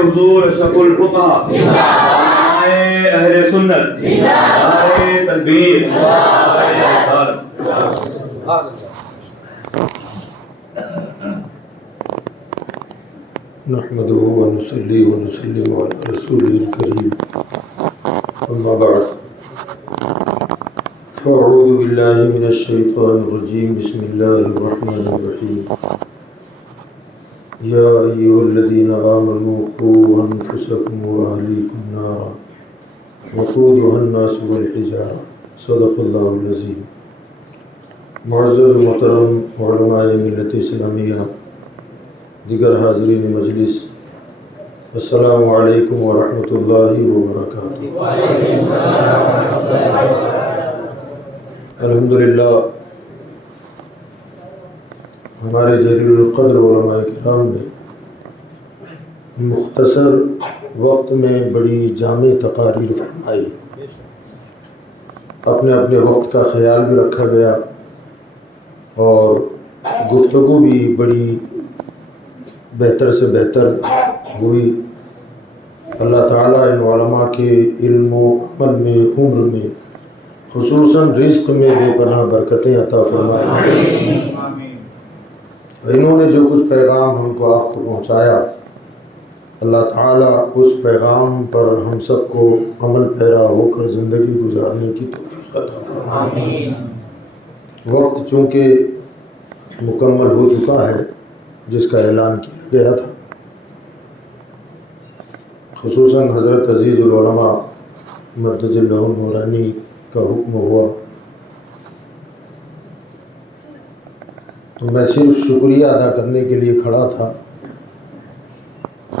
حضور اشرف الفقہا، اہل سنت، تکبیر، نحمده ونصلي ونسلم على رسوله الكريم أما بعد فأعوذ بالله من الشيطان الرجيم بسم الله الرحمن الرحيم يا أيها الذين آمنوا قوا أنفسكم وأهليكم نارا وقودها الناس والحجارة صدق الله العظيم. معزز محترم علماء ملت اسلامیہ، دیگر حاضرین مجلس، السلام علیکم ورحمۃ اللہ وبرکاتہ. الحمدللہ ہمارے جلیل القدر علماء کرام نے مختصر وقت میں بڑی جامع تقاریر فرمائی. اپنے اپنے وقت کا خیال بھی رکھا گیا اور گفتگو بھی بڑی بہتر سے بہتر ہوئی. اللہ تعالیٰ ان علماء کے علم و عمل میں، عمر میں، خصوصاً رزق میں بے پناہ برکتیں عطا فرمائے. انہوں نے جو کچھ پیغام ہم کو آپ کو پہنچایا، اللہ تعالیٰ اس پیغام پر ہم سب کو عمل پیرا ہو کر زندگی گزارنے کی توفیق عطا فرمائے. وقت چونکہ مکمل ہو چکا ہے جس کا اعلان کیا گیا تھا، خصوصاً حضرت عزیز العلماء مدد اللہ نورانی کا حکم ہوا تو میں صرف شکریہ ادا کرنے کے لیے کھڑا تھا،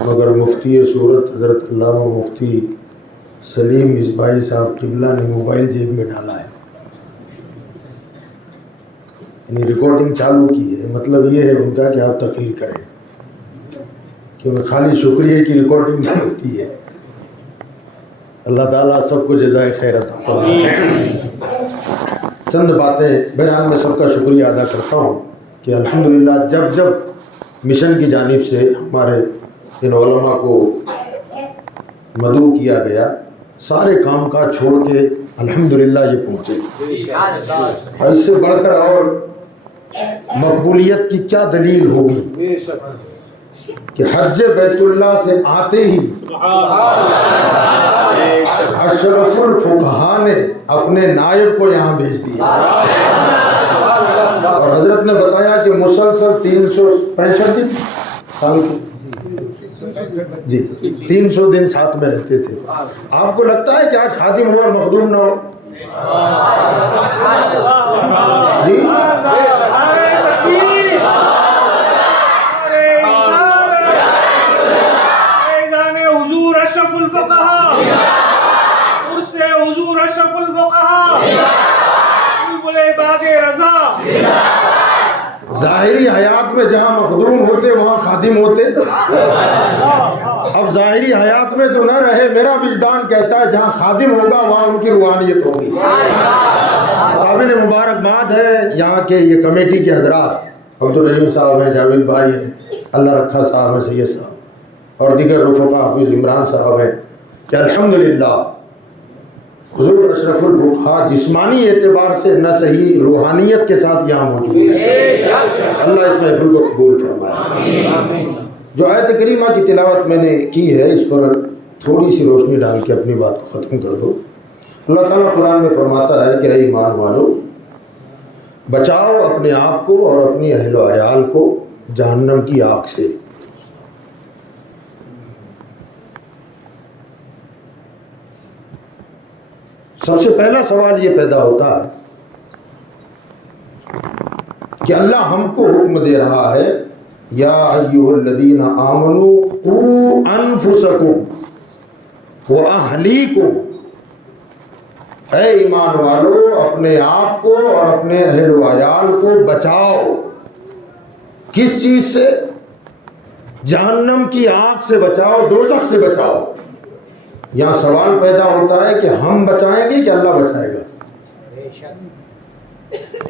مگر مفتی صورت حضرت علامہ مفتی سلیم مصباحی صاحب قبلہ نے موبائل جیب میں ڈالا ہے، یعنی ریکارڈنگ چالو کی ہے. مطلب یہ ہے ان کا کہ آپ تقریر کریں، کیونکہ خالی شکریہ کی ریکارڈنگ نہیں ہوتی ہے. اللہ تعالیٰ سب کو جزائے خیر عطا فرمائے. چند باتیں بہرحال میں سب کا شکریہ ادا کرتا ہوں کہ الحمدللہ جب جب مشن کی جانب سے ہمارے ان علماء کو مدعو کیا گیا، سارے کام کاج چھوڑ کے الحمدللہ یہ پہنچے. اور اس سے بڑھ کر اور مقبولیت کی کیا دلیل ہوگی کہ حج بیت اللہ سے آتے ہی اشرف الفقہا نے اپنے نائب کو یہاں بھیج دیا. اور حضرت نے بتایا کہ مسلسل 365 دن سال کی 300 دن ساتھ میں رہتے تھے. آپ کو لگتا ہے کہ آج خادم ہو اور مخدوم نہ ہو؟ جی حضور اشرف الفقہا، عرس حضور اشرف الفقہا، بلبل عباد رضا. ظاہری حیات میں جہاں مخدوم ہوتے وہاں خادم ہوتے. اب ظاہری حیات میں تو نہ رہے، میرا وجدان کہتا ہے جہاں خادم ہوگا وہاں ان کی روحانیت ہوگی. قابل مبارکباد ہے یہاں کے یہ کمیٹی کے حضرات، عبدالرحیم صاحب ہیں، جاوید بھائی ہیں، اللہ رکھا صاحب ہیں، سید صاحب اور دیگر رفقا، حافظ عمران صاحب ہیں، کہ الحمدللہ حضور اشرف الفقہا جسمانی اعتبار سے نہ صحیح روحانیت کے ساتھ یہاں موجود ہے. اللہ اس محفل کو قبول فرمائے. جو آیت کریمہ کی تلاوت میں نے کی ہے اس پر تھوڑی سی روشنی ڈال کے اپنی بات کو ختم کر دو. اللہ تعالیٰ قرآن میں فرماتا ہے کہ اے ایمان والو، بچاؤ اپنے آپ کو اور اپنی اہل و عیال کو جہنم کی آگ سے. سب سے پہلا سوال یہ پیدا ہوتا ہے کہ اللہ ہم کو حکم دے رہا ہے یا ایھا الذین آمنوا قوا انفسکم واہلیکم، اے ایمان والو اپنے آپ کو اور اپنے اہل و عیال کو بچاؤ. کس چیز سے؟ جہنم کی آگ سے بچاؤ، دوزخ سے بچاؤ. یہاں سوال پیدا ہوتا ہے کہ ہم بچائیں گے کہ اللہ بچائے گا؟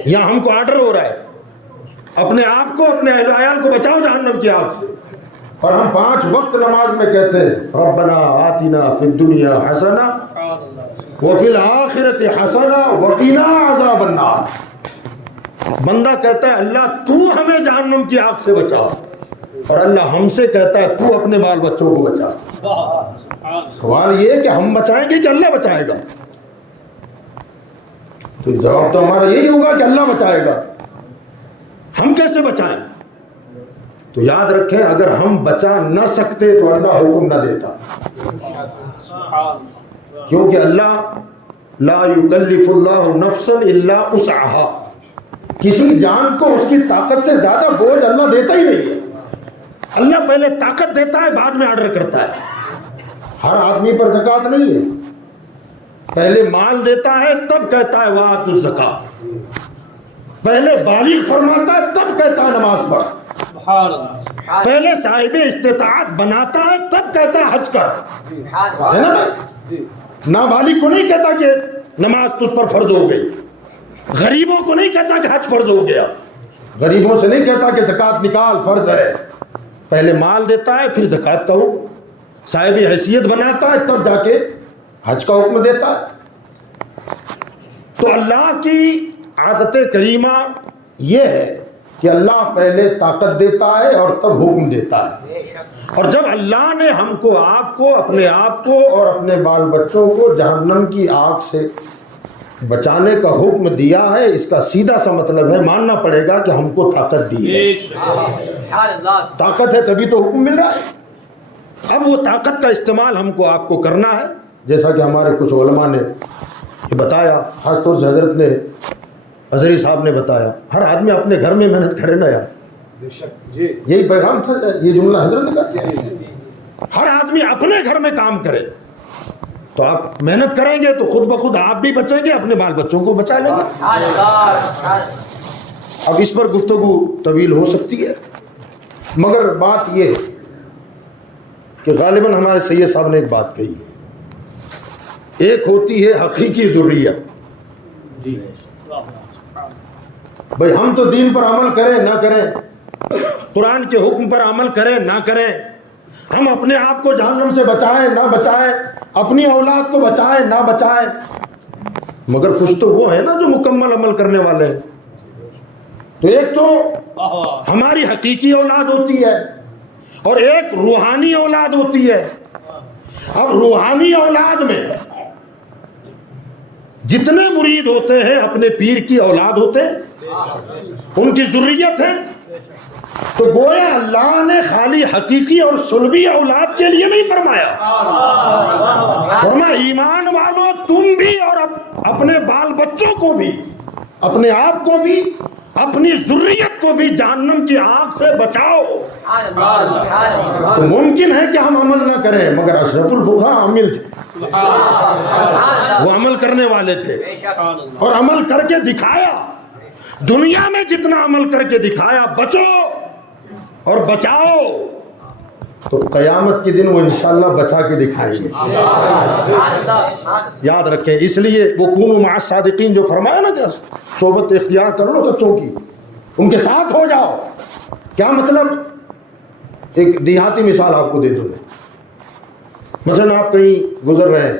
یہاں ہم کو آرڈر ہو رہا ہے اپنے آپ کو، اپنے اہل و عیال کو بچاؤ جہنم کی آگ سے. اور ہم 5 وقت نماز میں کہتے ہیں ربنا آتنا فی الدنیا حسنہ وفی الآخرۃ حسنہ وقنا عذاب النار. بندہ کہتا ہے اللہ تو ہمیں جہنم کی آگ سے بچا، اور اللہ ہم سے کہتا ہے تو اپنے بال بچوں کو بچا. سوال یہ ہے کہ ہم بچائیں گے کہ اللہ بچائے گا؟ تو جواب تو ہمارا یہی ہوگا کہ اللہ بچائے گا. ہم کیسے بچائیں؟ تو یاد رکھیں اگر ہم بچا نہ سکتے تو اللہ حکم نہ دیتا، کیونکہ اللہ لا یکلف اللہ نفسا الا وسعها، کسی جان کو اس کی طاقت سے زیادہ بوجھ اللہ دیتا ہی نہیں ہے. اللہ پہلے طاقت دیتا ہے، بعد میں آرڈر کرتا ہے. ہر آدمی پر زکوٰۃ نہیں ہے، پہلے مال دیتا ہے تب کہتا ہے وآتوا الزکاۃ، پہلے بالغ فرماتا ہے تب کہتا ہے نماز پڑھ، پہلے صاحب استطاعت بناتا ہے تب کہتا ہے حج کر. ہے نا بھائی؟ نابالغ کو نہیں کہتا کہ نماز تجھ پر فرض ہو گئی، غریبوں کو نہیں کہتا کہ حج فرض ہو گیا، غریبوں سے نہیں کہتا کہ زکوٰۃ نکال فرض ہے. پہلے مال دیتا ہے پھر زکوٰۃ کا حکم، صاحب حیثیت بناتا ہے تب جا کے حج کا حکم دیتا ہے. تو اللہ کی عادت کریمہ یہ ہے کہ اللہ پہلے طاقت دیتا ہے اور تب حکم دیتا ہے. اور جب اللہ نے ہم کو آپ کو اپنے آپ کو اور اپنے بال بچوں کو جہنم کی آگ سے بچانے کا حکم دیا ہے، اس کا سیدھا سا مطلب ہے ماننا پڑے گا کہ ہم کو طاقت دی ہے. طاقت ہے تبھی تو حکم مل رہا ہے. اب وہ طاقت کا استعمال ہم کو آپ کو کرنا ہے، جیسا کہ ہمارے کچھ علماء نے یہ بتایا، خاص طور سے حضرت نے اظہری صاحب نے بتایا ہر آدمی اپنے گھر میں محنت کرے نا یار. یہی پیغام تھا، یہ جملہ حضرت نے کہا ہر آدمی اپنے گھر میں کام کرے. تو آپ محنت کریں گے تو خود بخود آپ بھی بچیں گے، اپنے بال بچوں کو بچا لیں گے. اب اس پر گفتگو طویل ہو سکتی ہے، مگر بات یہ ہے کہ غالباً ہمارے سید صاحب نے ایک بات کہی، ایک ہوتی ہے حقیقی ضروریت. بھئی ہم تو دین پر عمل کریں نہ کریں، قرآن کے حکم پر عمل کریں نہ کریں، ہم اپنے آپ کو جہنم سے بچائیں نہ بچائیں، اپنی اولاد کو بچائیں نہ بچائیں، مگر کچھ تو وہ ہے نا جو مکمل عمل کرنے والے ہیں. تو ایک تو ہماری حقیقی اولاد ہوتی ہے اور ایک روحانی اولاد ہوتی ہے. اب روحانی اولاد میں جتنے مرید ہوتے ہیں اپنے پیر کی اولاد ہوتے ہیں، ان کی ضروریت ہے. تو گویا اللہ نے خالی حقیقی اور سلبی اولاد کے لیے نہیں فرمایا، فرمایا ایمان والو تم بھی اور اپنے بال بچوں کو بھی، اپنے آپ کو بھی، اپنی ضروریت کو بھی جہنم کی آگ سے بچاؤ. تو ممکن ہے کہ ہم عمل نہ کریں، مگر اشرف الفقہاء عامل تھے، وہ عمل کرنے والے تھے اور عمل کر کے دکھایا. دنیا میں جتنا عمل کر کے دکھایا، بچو اور بچاؤ، تو قیامت کے دن وہ انشاءاللہ بچا کے دکھائیں گے. یاد رکھیں، اس لیے وہ کونوا مع الصادقین جو فرمایا نا کہ صحبت اختیار کرو نا سچوں کی، ان کے ساتھ ہو جاؤ. کیا مطلب؟ ایک دیہاتی مثال آپ کو دے دوں میں. مثلا آپ کہیں گزر رہے ہیں،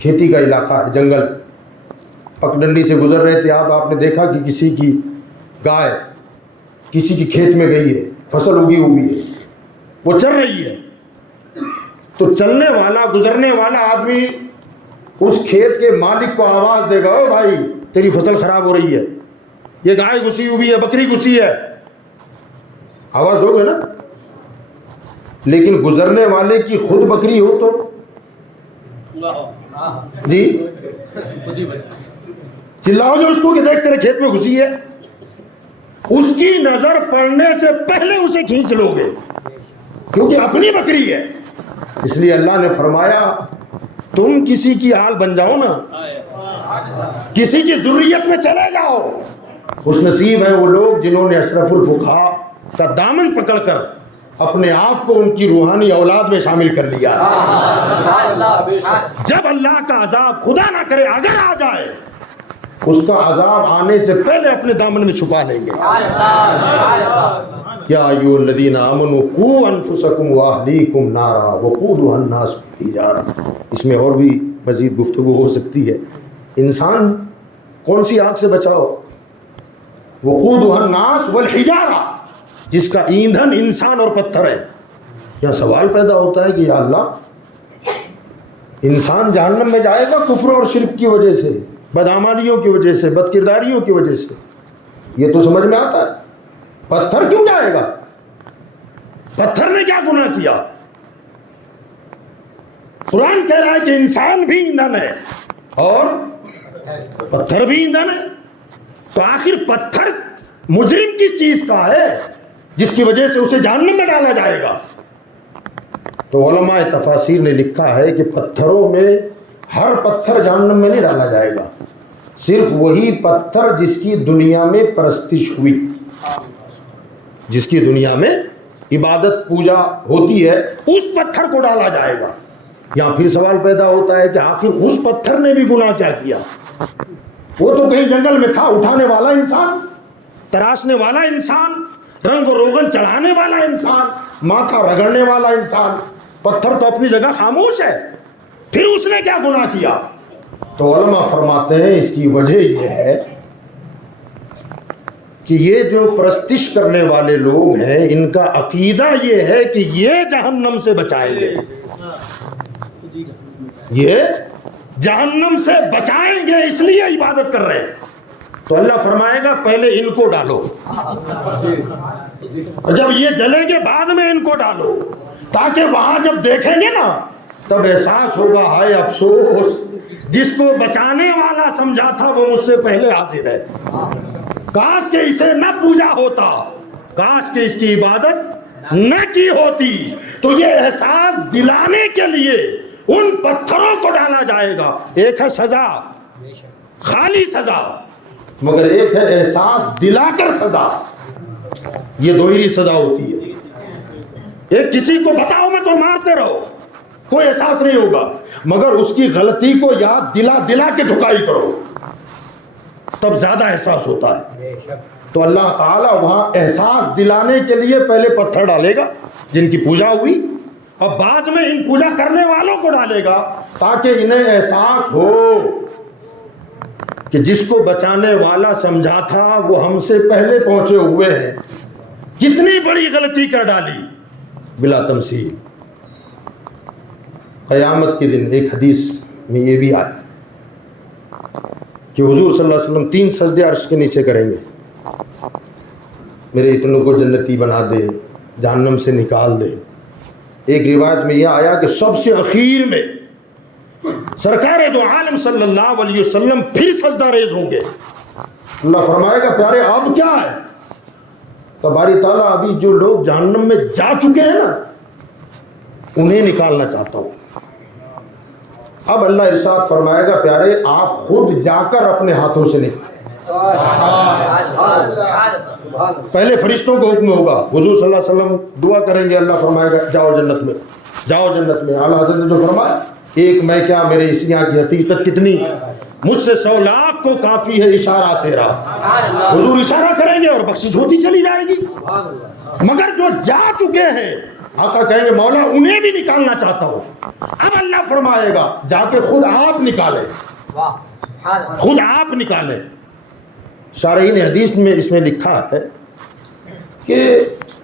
کھیتی کا علاقہ ہے، جنگل، پگڈنڈی سے گزر رہے تھے آپ نے دیکھا کہ کسی کی گائے کسی کی کھیت میں گئی ہے، فصل اگی ہوئی ہے، وہ چل رہی ہے. تو چلنے والا، گزرنے والا آدمی اس کھیت کے مالک کو آواز دے گا، او بھائی تیری فصل خراب ہو رہی ہے، یہ گائے گھسی ہوئی ہے، بکری گھسی ہے، آواز دو گے نا. لیکن گزرنے والے کی خود بکری ہو تو جی چلاؤ جو اس کو کہ دیکھ تیرے کھیت میں گھسی ہے. اس کی نظر پڑنے سے پہلے اسے کھینچ لو گے کیونکہ اپنی بکری ہے. اس لیے اللہ نے فرمایا تم کسی کی حال بن جاؤ نا، کسی کی ضروریت میں چلے جاؤ. خوش نصیب ہیں وہ لوگ جنہوں نے اشرف الفقہاء کا دامن پکڑ کر اپنے آپ کو ان کی روحانی اولاد میں شامل کر لیا. جب اللہ کا عذاب خدا نہ کرے اگر آ جائے، اس کا عذاب آنے سے پہلے اپنے دامن میں چھپا لیں گے. یا ایھا الذین آمنوا قوا انفسکم واہلیکم نارا وقودھا الناس والحجارہ. اس میں اور بھی مزید گفتگو ہو سکتی ہے. انسان کون سی آگ سے بچاؤ؟ وقودھا الناس والحجارہ، جس کا ایندھن انسان اور پتھر ہے. یہاں سوال پیدا ہوتا ہے کہ یا اللہ، انسان جہنم میں جائے گا کفر اور شرک کی وجہ سے، بدعمالیوں کی وجہ سے، بد کرداریوں کی وجہ سے. یہ تو سمجھ میں آتا ہے. پتھر کیوں جائے گا؟ پتھر نے کیا گناہ کیا؟ قرآن کہہ رہا ہے کہ انسان بھی ایندھن ہے اور پتھر بھی ایندھن ہے. تو آخر پتھر مجرم کس چیز کا ہے جس کی وجہ سے اسے جہنم میں ڈالا جائے گا؟ تو علماء تفاسیر نے لکھا ہے کہ پتھروں میں ہر پتھر جہنم میں نہیں ڈالا جائے گا، صرف وہی پتھر جس کی دنیا میں پرستش ہوئی، جس کی دنیا میں عبادت پوجا ہوتی ہے، اس پتھر کو ڈالا جائے گا. یہاں پھر سوال پیدا ہوتا ہے کہ آخر اس پتھر نے بھی گناہ کیا کیا؟ وہ تو کہیں جنگل میں تھا، اٹھانے والا انسان، تراشنے والا انسان، رنگ و روغن چڑھانے والا انسان، ماتھا رگڑنے والا انسان. پتھر تو اپنی جگہ خاموش ہے، پھر اس نے کیا گناہ کیا؟ تو علماء فرماتے ہیں اس کی وجہ یہ ہے کہ یہ جو پرستش کرنے والے لوگ ہیں، ان کا عقیدہ یہ ہے کہ یہ جہنم سے بچائیں گے، یہ جہنم سے بچائیں گے، اس لیے عبادت کر رہے ہیں. تو اللہ فرمائے گا پہلے ان کو ڈالو، اور جب یہ جلیں گے بعد میں ان کو ڈالو، تاکہ وہاں جب دیکھیں گے نا تب احساس ہوگا ہائے افسوس، جس کو بچانے والا سمجھا تھا وہ مجھ سے پہلے حاضر ہے. کاش کہ اسے نہ پوجا ہوتا، کاش کہ اس کی عبادت نہ کی ہوتی. تو یہ احساس دلانے کے لیے ان پتھروں کو ڈالا جائے گا. ایک ہے سزا، خالی سزا، مگر ایک ہے احساس دلا کر سزا. یہ دوہری سزا ہوتی ہے. ایک کسی کو بتاؤ میں تو مارتے رہو، کوئی احساس نہیں ہوگا، مگر اس کی غلطی کو یاد دلا دلا کے ٹھکائی کرو، تب زیادہ احساس ہوتا ہے. تو اللہ تعالیٰ وہاں احساس دلانے کے لیے پہلے پتھر ڈالے گا جن کی پوجا ہوئی، اور بعد میں ان پوجا کرنے والوں کو ڈالے گا، تاکہ انہیں احساس ہو کہ جس کو بچانے والا سمجھا تھا وہ ہم سے پہلے پہنچے ہوئے ہیں، کتنی بڑی غلطی کر ڈالی بلا تمثیل. قیامت کے دن ایک حدیث میں یہ بھی آیا کہ حضور صلی اللہ علیہ وسلم 3 سجدے عرش کے نیچے کریں گے، میرے اتنوں کو جنتی بنا دے، جہنم سے نکال دے. ایک روایت میں یہ آیا کہ سب سے اخیر میں سرکار دو عالم صلی اللہ علیہ وسلم پھر سجدہ ریز ہوں گے. اللہ فرمائے گا پیارے اب کیا ہے؟ کہ باری تعالیٰ ابھی جو لوگ جہنم میں جا چکے ہیں نا انہیں نکالنا چاہتا ہوں. اب اللہ ارشاد فرمائے گا پیارے آپ خود جا کر اپنے ہاتھوں سے نکالیں. پہلے فرشتوں کو حکم ہوگا، حضور صلی اللہ علیہ وسلم دعا کریں گے، اللہ فرمائے گا جاؤ جنت میں، جاؤ جنت میں. اعلیٰ حضرت نے جو فرمایا ایک میں کیا میرے اس یہاں کی حقیقت کتنی، مجھ سے 100 لاکھ کو کافی ہے اشارہ تیرا. حضور اشارہ کریں گے اور بخشش ہوتی چلی جائے گی. مگر جو جا چکے ہیں آقا کہیں گے مولا انہیں بھی نکالنا چاہتا ہوں. اب اللہ فرمائے گا جا کے خود آپ نکالیں، خود آپ نکالیں. شارحین حدیث میں اس میں لکھا ہے کہ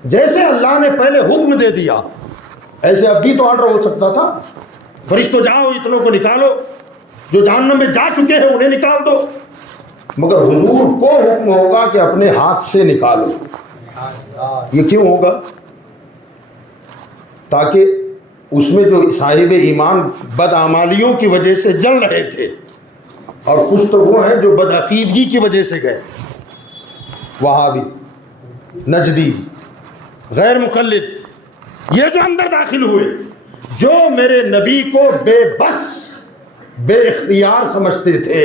جیسے اللہ نے پہلے حکم دے دیا ایسے اب بھی تو آرڈر ہو سکتا تھا، فرشتوں جاؤ اتنوں کو نکالو، جو جہنم میں جا چکے ہیں انہیں نکال دو. مگر حضور کو حکم ہوگا کہ اپنے ہاتھ سے نکالو. یہ کیوں ہوگا؟ تاکہ اس میں جو صاحب ایمان بدعمالیوں کی وجہ سے جل رہے تھے، اور کچھ تو وہ ہیں جو بدعقیدگی کی وجہ سے گئے، وہابی، نجدی، غیر مقلد، یہ جو اندر داخل ہوئے، جو میرے نبی کو بے بس بے اختیار سمجھتے تھے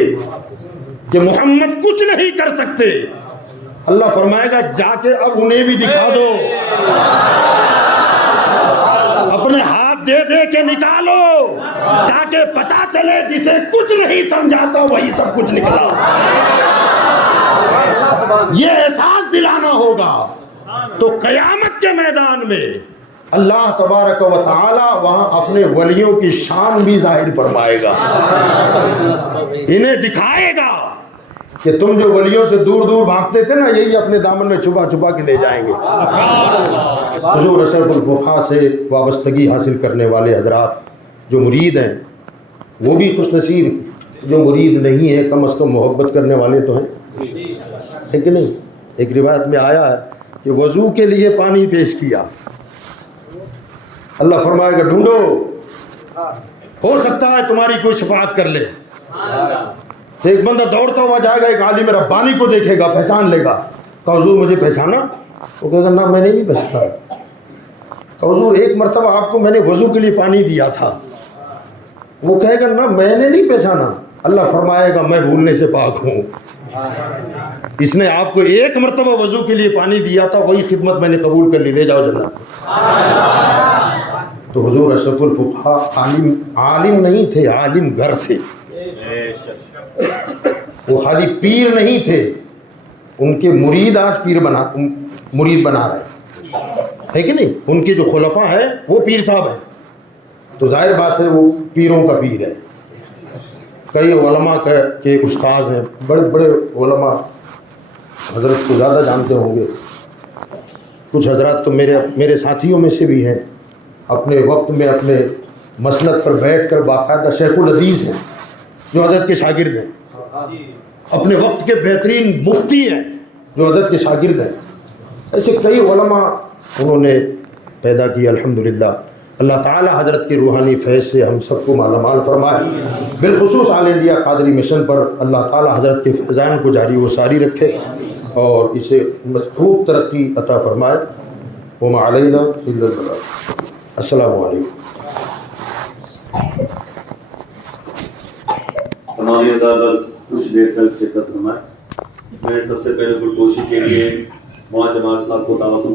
کہ محمد کچھ نہیں کر سکتے، اللہ فرمائے گا جا کے اب انہیں بھی دکھا دو، اپنے ہاتھ دے دے کے نکالو، تاکہ پتا چلے جسے کچھ نہیں سمجھاتا وہی سب کچھ نکلا. یہ احساس دلانا ہوگا تو قیامت کے میدان میں اللہ تبارک و تعالی وہاں اپنے ولیوں کی شان بھی ظاہر فرمائے گا، انہیں دکھائے گا کہ تم جو ولیوں سے دور دور بھاگتے تھے نا، یہی اپنے دامن میں چھپا چھپا کے لے جائیں گے۔ حضور اشرف الفقہاء سے وابستگی حاصل کرنے والے حضرات جو مرید ہیں وہ بھی خوش نصیب، جو مرید نہیں ہے کم از کم محبت کرنے والے تو ہیں، ہے کہ نہیں؟ ایک روایت میں آیا ہے کہ وضو کے لیے پانی پیش کیا، اللہ فرمائے گا ڈھونڈو، ہو سکتا ہے تمہاری کوئی شفاعت کر لے۔ تو ایک بندہ دوڑتا ہوا جائے گا، ایک عالم ربانی کو دیکھے گا، پہچان لے گا، کہ حضور مجھے پہچانا؟ وہ کہے گا نہ میں نے نہیں پہچانا۔ کہ حضور ایک مرتبہ آپ کو میں نے وضو کے لیے پانی دیا تھا۔ وہ کہے گا نہ میں نے نہیں پہچانا۔ اللہ فرمائے گا میں بھولنے سے پاک ہوں، اس نے آپ کو ایک مرتبہ وضو کے لیے پانی دیا تھا، وہی خدمت میں نے قبول کر لی، لے جاؤ جنت۔ تو حضور اشرف الفقہاء عالم نہیں تھے، عالم گر تھے، وہ خالی پیر نہیں تھے، ان کے مرید آج مرید بنا رہے ہے کہ نہیں؟ ان کے جو خلفاء ہیں وہ پیر صاحب ہیں، تو ظاہر بات ہے وہ پیروں کا پیر ہے۔ کئی علماء کے استاذ ہیں، بڑے بڑے علماء، حضرت کو زیادہ جانتے ہوں گے، کچھ حضرات تو میرے ساتھیوں میں سے بھی ہیں، اپنے وقت میں اپنے مسند پر بیٹھ کر باقاعدہ شیخ الحدیث ہیں جو حضرت کے شاگرد ہیں، اپنے وقت کے بہترین مفتی ہیں جو حضرت کے شاگرد ہیں۔ ایسے کئی علماء انہوں نے پیدا کی، الحمدللہ۔ اللہ تعالی حضرت کے روحانی فیض سے ہم سب کو مالا مال فرمائے، بالخصوص آل انڈیا قادری مشن پر اللہ تعالی حضرت کے فیضان کو جاری و ساری رکھے اور اسے خوب ترقی عطا فرمائے۔ وما علینا الا البلاغ۔ السلام علیکم۔ ہماری عدالت کچھ دیر تک شرکت فرمائے۔ میں سب سے پہلے کوشش کے لیے معاذ جمال صاحب کو دعوت